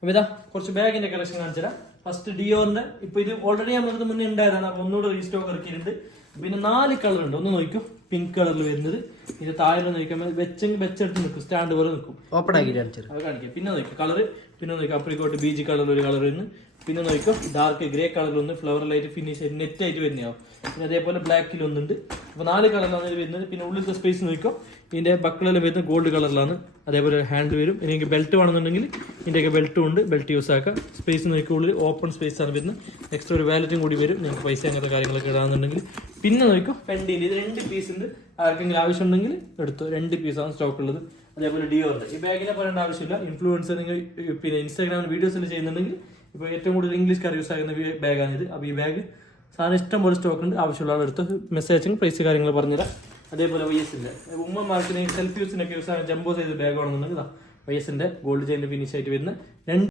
അപ്പോൾ ഇതാ കുറച്ച് ബാഗിന്റെ കളക്ഷൻ കാണിച്ചു തരാം. ഫസ്റ്റ് ഡിയോറിന്റെ ഇപ്പൊ ഇത് ഓൾറെഡി നമുക്ക് മുന്നേ ഉണ്ടായതാണ്, അപ്പൊ ഒന്നുകൂടെ റീസ്റ്റോക്ക് ഇറക്കിയിട്ടുണ്ട്. പിന്നെ 4 കളർ ഉണ്ട്. ഒന്ന് നോക്കൂ, പിങ്ക് കളറിൽ വരുന്നത്. ഇത് താഴെ നോക്കാം, വെച്ചെടുത്ത് നിൽക്കും, സ്റ്റാൻഡ് പോലെ നിൽക്കും. ഓപ്പൺ ആക്കി കാണിച്ചു അത് കാണിക്കാം. പിന്നെ നോക്കാം കളർ, പിന്നെ നോക്കാം അപ്രിക്കോട്ട് ബീജ് കളറിൽ ഒരു കളർ വരുന്നു. പിന്നെ നോക്കാം ഡാർക്ക് ഗ്രേ കളറിലൊന്ന് ഫ്ലവർ ലൈറ്റ് ഫിനിഷ് ആയിട്ട് നെറ്റ് ആയിട്ട് വരുന്നതാവും. പിന്നെ അതേപോലെ ബ്ലാക്കിൽ ഒന്നുണ്ട്. അപ്പൊ 4 കളറിലാണ് ഇത് വരുന്നത്. പിന്നെ ഉള്ളിലത്തെ സ്പേസ് നോക്കാം, ഇതിന്റെ ബക്കിളെല്ലാം വരുന്നത് ഗോൾഡ് കളറിലാണ്. അതേപോലെ ഹാൻഡിൽ വരും. എനിക്ക് ബെൽറ്റ് വേണമെന്നുണ്ടെങ്കിൽ ഇതിന്റെയൊക്കെ ബെൽറ്റും ഉണ്ട്, ബെൽറ്റ് യൂസ് ആക്കാം. സ്പേസ് നോക്കുക, ഉള്ളിൽ ഓപ്പൺ സ്പേസ് ആണ് വരുന്നത്. നെക്സ്റ്റ് ഒരു വാലറ്റും കൂടി വരും, നിങ്ങൾക്ക് പൈസ അങ്ങനത്തെ കാര്യങ്ങളൊക്കെ ഇടാന്നുണ്ടെങ്കിൽ. പിന്നെ നോക്കും പെൻഡിൽ ഇത് 2 പീസ് ഉണ്ട്, ആർക്കെങ്കിലും ആവശ്യമുണ്ടെങ്കിൽ എടുത്തു. 2 പീസാണ് സ്റ്റോക്ക് ഉള്ളത്. അതേപോലെ ഡിയോറിന്റെ ഈ ബാഗിനെ പറയേണ്ട ആവശ്യമില്ല. ഇൻഫ്ലുവൻസർ നിങ്ങൾ പിന്നെ ഇൻസ്റ്റാഗ്രാമിൽ വീഡിയോസ് എല്ലാം ചെയ്യുന്നുണ്ടെങ്കിൽ ഇപ്പോൾ ഏറ്റവും കൂടുതൽ ഇംഗ്ലീഷ്കാർ യൂസ് ആകുന്ന ബാഗാണിത്. അപ്പോൾ ഈ ബാഗ് സാധനം ഇഷ്ടം പോലെ സ്റ്റോക്ക് ഉണ്ട്, ആവശ്യമുള്ള ആളെടുത്ത് മെസ്സേജും പ്രൈസ് കാര്യങ്ങൾ പറഞ്ഞുതരാം. അതേപോലെ വൈഎസിന്റെ ഉമ്മമാർക്ക് സെൽഫ് യൂസിനൊക്കെ യൂസ് ആകുന്ന ജംബോ സൈസ് ബാഗ് ആണെന്നുണ്ടെങ്കിൽ വൈഎസിന്റെ ഗോൾഡ് ചെയിൻ ഫിനിഷ് ആയിട്ട് വരുന്ന 2